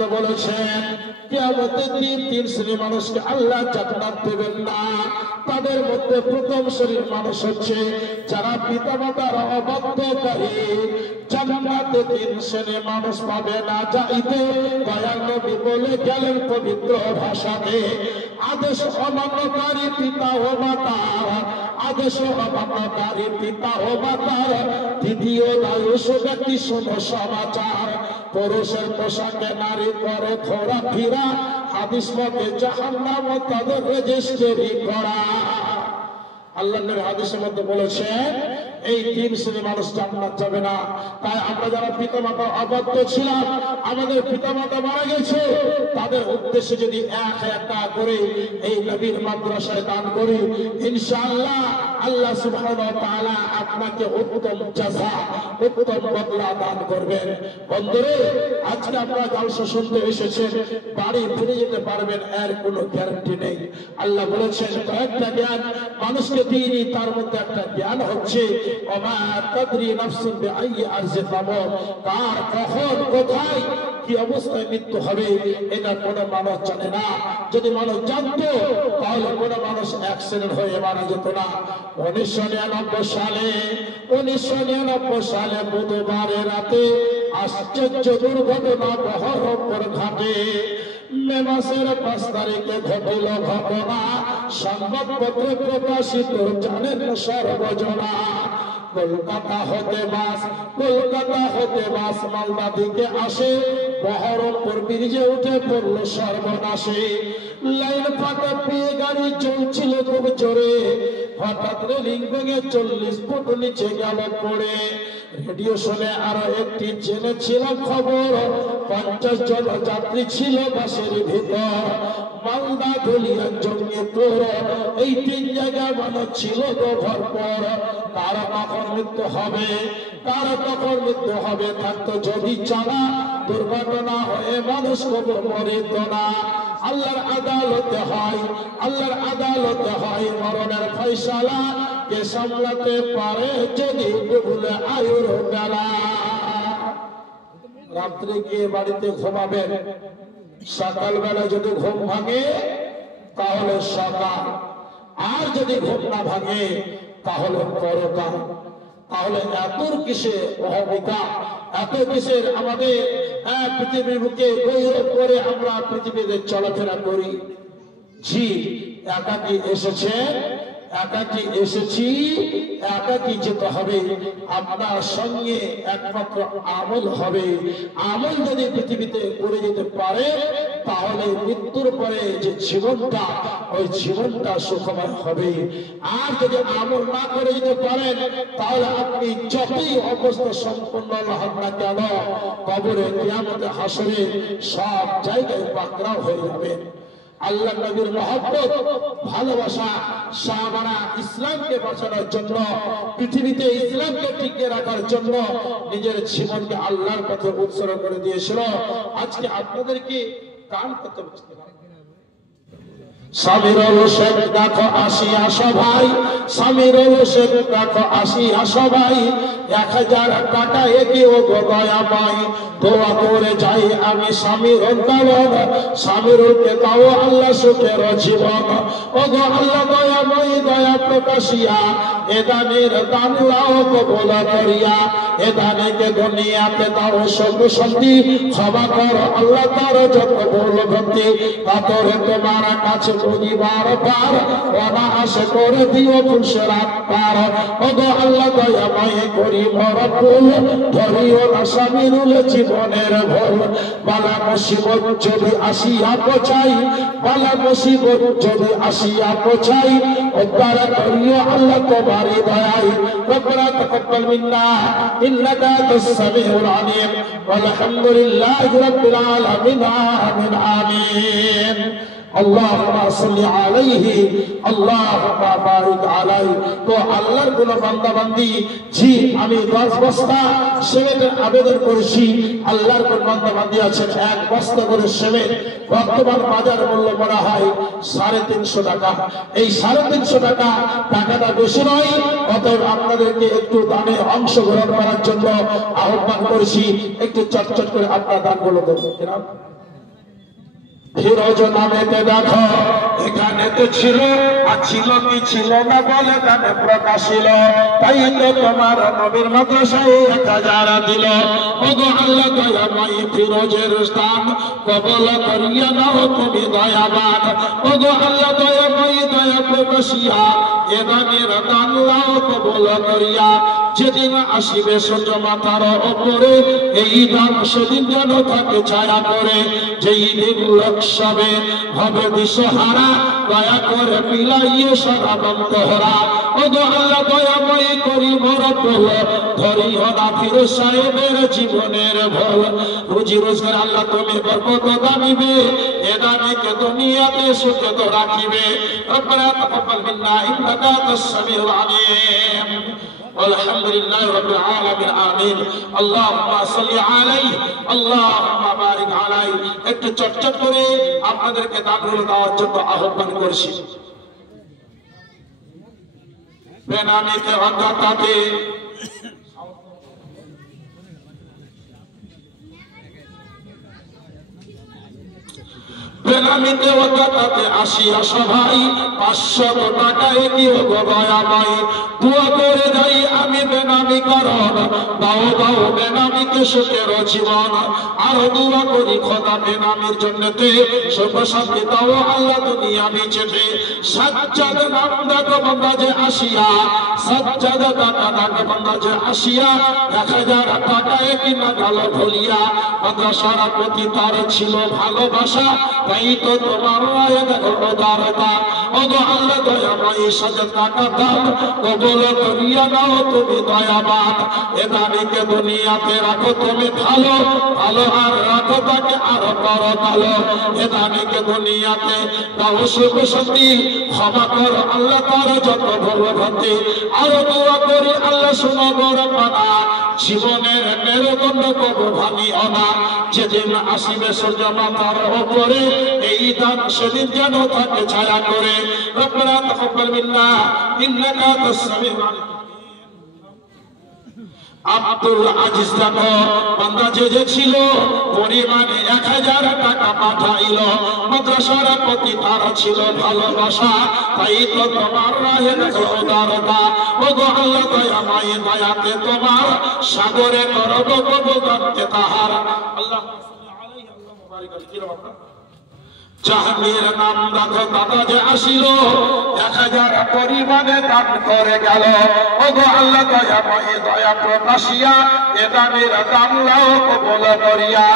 বলেছেন কিয়ামতের দিন তিন শ্রেণীর মানুষকে আল্লাহ জান্নাত দেবেন না। তাদের মধ্যে প্রথম শ্রেণীর মানুষ হচ্ছে যারা পিতামাতার অবাধ্যকারী। জান্নাতে তিন শ্রেণীর মানুষ পাবে না যাইতে দয়াল নবী বলে গেলেন পবিত্র ভাষাতে, আদেশ অমান্যকারী পিতা ও মাতার, আদেশ অমান্যকারী পিতা ও মাতার দ্বিতীয় দায়ুষ ব্যক্তি শোনো সমাচার, পুরুষের পোশাকে নারী করে ঘোরা ফিরা, হাদিস মতে জাহান্নাম তাদের রেজিস্ট্রি করা। আল্লাহ নবী হাদিসের মধ্যে বলেছেন এই তিন শ্রেণীর মানুষ জান্নাত যাবে না। তাই আমরা যারা পিতামাতা অবাধ্য ছিলাম, আমাদের পিতামাতা মারা গেছে, তাদের উদ্দেশ্যে যদি এক টাকা করে এই নবীর মাদ্রাসায় দান করি, ইনশাআল্লাহ আল্লাহ সুবহানাহু ওয়া তাআলা আপনাকে উত্তম জাযা, উত্তম বদলা দান করবেন। বন্ধুরে, আজকে আপনারা জালসা শুনতে এসেছেন, বাড়ি ফিরে যেতে পারবেন এর কোনো গ্যারান্টি নেই। আল্লাহ বলেছেন কয়েকটা জ্ঞান মানুষকে দিইনি, তার মধ্যে একটা জ্ঞান হচ্ছে ওমা তাদরি নাফসুন বিআইয়ি আরযিন তামুত, কার কখন কোথায় কি অবস্থায় মৃত্যু হবে এটা কোনো মানুষ জানে না। যদি মানুষ জানতো তাহলে কোনো মানুষ অ্যাক্সিডেন্ট হয়ে মারা যেত না। 1999 সালে বুধবারের রাতে আশ্চর্য দুর্ঘটনা বহরমপুর ঘাটে। মে মাসের 5 তারিখে ঘটিল ঘটনা, সংবাদপত্রে প্রকাশিত জানেন সর্বজনা। কলকাতা হতে বাস মালদা দিকে আসে, বহরমপুর ব্রিজে উঠে পড়ল সর্বনাশে। লাইন ফাঁকা পেয়ে গাড়ি চলছিল খুব জোরে, হঠাৎ রেলিং ভেঙে 40 ফুট নিচে গেল পড়ে। রেডিও শুনে আরো একটি জেনেছিল খবর, 50 জন যাত্রী ছিল বাসের ভিতর। মালদা ধুলিয়া জঙ্গিপুর এই 3 জায়গায় মানুষ ছিল ভরপুর। কার তখন মৃত্যু হবে, থাকতো যদি চালা, দুর্ঘটনা হয়ে মানুষ কবর মরিত না। আল্লাহর আদালতে হয় মরণের ফয়সালা, কে সামলাতে পারে যদি ডুবলে আয়ুর বেলা। রাত্রে গিয়ে বাড়িতে ঘুমাবেন, সকালবেলা যদি ঘুম ভাঙে তাহলে সকাল, আর যদি ঘুম না ভাঙে তাহলে পরকাল। তাহলে এত কিসে অহমিকা, এত কিসের আমাদের পৃথিবীর বুকে গৌরব করে আমরা পৃথিবীতে চলাফেরা করি? জি, একাকি এসেছি, একাকি যেতে হবে। আপনার সঙ্গে একমাত্র আমল হবে। আমল যদি পৃথিবীতে করে যেতে পারে তাহলে মৃত্যুর পরে যে জীবনটা, ওই জীবনটা সুখময় হবে। আর যদি আমল না করে যেতে পারেন তাহলে আপনি যতই অবস্থা সম্পন্ন হন না কেন, কবরে, কিয়ামতে, হাসরে সব জায়গায় পাকড়াও হয়ে যাবে। আল্লাহ নবীর মহব্বত, ভালোবাসা, সাহাবারা ইসলামকে বাঁচানোর জন্য, পৃথিবীতে ইসলামকে টিকিয়ে রাখার জন্য নিজের জীবনকে আল্লাহর পথে উৎসর্গ করে দিয়েছিল। আজকে আপনাদেরকে কান করতে বুঝতে পারেন। সামিরুল শেখ দেখো আসিয়া সবাই, সামিরুল শেখ দেখো আসিয়া সবাই, 1000 টাকা এগিয়ে ও দয়াময়, দোয়া করে যাই আমি সামিরুল কারণ, সামিরুলকে দাও আল্লাহ সুখের জীবন। ও গো আল্লাহ দয়াময়, দয়া প্রকাশিয়া এ দানের দান লাও কবুল করিয়া, এ দানেকে দুনিয়াতে দাও সুখ শান্তি, ক্ষমা করো আল্লাহ তার যত ভুল ভক্তি, কাতরে তোমার কাছে পরিবার পার, অনায়াসে করে দিও পুরুষরাত পার। ও গো আল্লাহ দয়াময় করি মরকুল, ধরিও না সামিরুল জীবনের ভুল। বালা মুসিবত যদি আসিয়া পৌঁছাই, বালা মুসিবত যদি আসিয়া পৌঁছাই, উদ্ধার করিও আল্লাহ তোমারই দয়ায়। রব্বানা তাকাব্বাল মিন্না ইন্নাকা আনতাস সামিউল আলিম, ওয়ালহামদুলিল্লাহি রাব্বিল আলামিন। আমিন আমিন। আল্লাহুম্মা সাল্লি আলাইহি, আল্লাহুম্মা বারিক আলাইহি। তো আল্লাহর কোন বান্দা বান্দি, জি আমি 10 বস্তা সিমেন্টের আবেদন করেছি। আল্লাহর কোন বান্দা বান্দি আছেন 1 বস্তা করে সিমেন্ট, বর্তমান বাজার মূল্য বলা হয় 350 টাকা। এই 350 টাকা, টাকাটা বেশি নয়, অতএব আপনাদেরকে একটু দানে অংশগ্রহণ করার জন্য আহ্বান করেছি। একটু চটচট করে আপনার দানগুলো দেবেন। ফিরোজ নামেতে দেখো এখানেতে ছিল আর ছিল কি ছিল না বলে গানে প্রকাশিল তাই তো তোমার নবীর মাদ্রাসায় 1000 দিল ওগো আল্লাহ দয়াময় ফিরোজের স্থান কবল করিয়া নাও তুমি দয়াবান ওগো আল্লাহ দয়াময় দয়া প্রকাশিয়া এ দানের দান লাও কবল করিয়া যেদিন আসিবে সূর্য মাথার উপরে এই দান সেদিন যেন থাকে ছায়া করে যেই দিন লোকসবে হবে দিশহারা দয়া করে মিলাইয়ে সারা বন্ধহরা ওগো আল্লাহ দয়াময় করি বড় প্রভু ধরিও না ফিরোজ সাহেবের জীবনের ভোল রুজি রোজগার আল্লাহ তুমি বরকত দানিবে এ দানিকে দুনিয়াতে সুখে তো রাখিবে রব্বানা তাকাব্বাল মিন্না ইন্নাকা আনতাস সামিউল আলিম والحمد لله رب العالمين آمين اللهم صل عليه اللهم بارك عليه একটু চর্চা করে আপনাদেরকে দানগুলো দেওয়ার জন্য আহ্বান করছি বেনামিতে অজ্ঞাতাতে বেনামিতে ওকাতাতে আসিয়া সবাই 500 টাকায় কি দয়াময় দোয়া করে যাই আমি বেনামি কারণ দাও দাও বেনামিকে সুখের জীবন আর দোয়া করি খোদা বেনামির জন্যতে সুখ শান্তি দাও আল্লাহ দুনিয়া বিচেতে সাজ্জাদ নাম ডাকো বান্দা যে আসিয়া সাজ্জাদ টাকা ডাকো বান্দা যে আসিয়া 1000 টাকায় কিনা গেল ভুলিয়া মাদ্রাসার প্রতি তার ছিল ভালোবাসা তাই তো তোমার উদারতা ওগো আল্লাহ দয়াময় 1000 টাকা দাও কবুল করিয়া নাও তুমি দয়াবান এ দানিকে দুনিয়াতে রাখো তুমি ভালো ভালো আর রাখো তাকে আরো বড় ভালো এ দানিকে দুনিয়াতে দাও সুখ শান্তি ক্ষমা করো আল্লাহ তার যত ভুল ভ্রান্তি আরো দোয়া করি আল্লাহ শোনো গো রব্বানা জীবনের মেরুদণ্ড কবু ভাঙিও না যেদিন আসিবে সূর্য মাথার উপরে এই দান সেদিন যেন থাকে ছায়া করে রব্বানা তাকাব্বাল মিন্না ইন্নাকা আনতাস সামিউল আলিম আব্দুল আজিজ দেখো বান্দা যে ছিল পরিমাণে 1000 টাকা পাঠাইল মাদ্রাসার প্রতি তার ছিল ভালোবাসা তাই তো তোমার রাহে দেখো উদারতা ওগো আল্লাহ দয়াময় দয়াতে তোমার সাগরে করব কবুদানকে তাহার আল্লাহ আলাইহি আল্লাহ মুবারক আলাইহি জাহাঙ্গীর নাম দেখো দাদা যে আসিল 1000 পরিমাণে দান করে গেল ওগো আল্লাহ দয়াময় দয়া প্রকাশিয়া এ দানের দান লাও কবুল করিয়া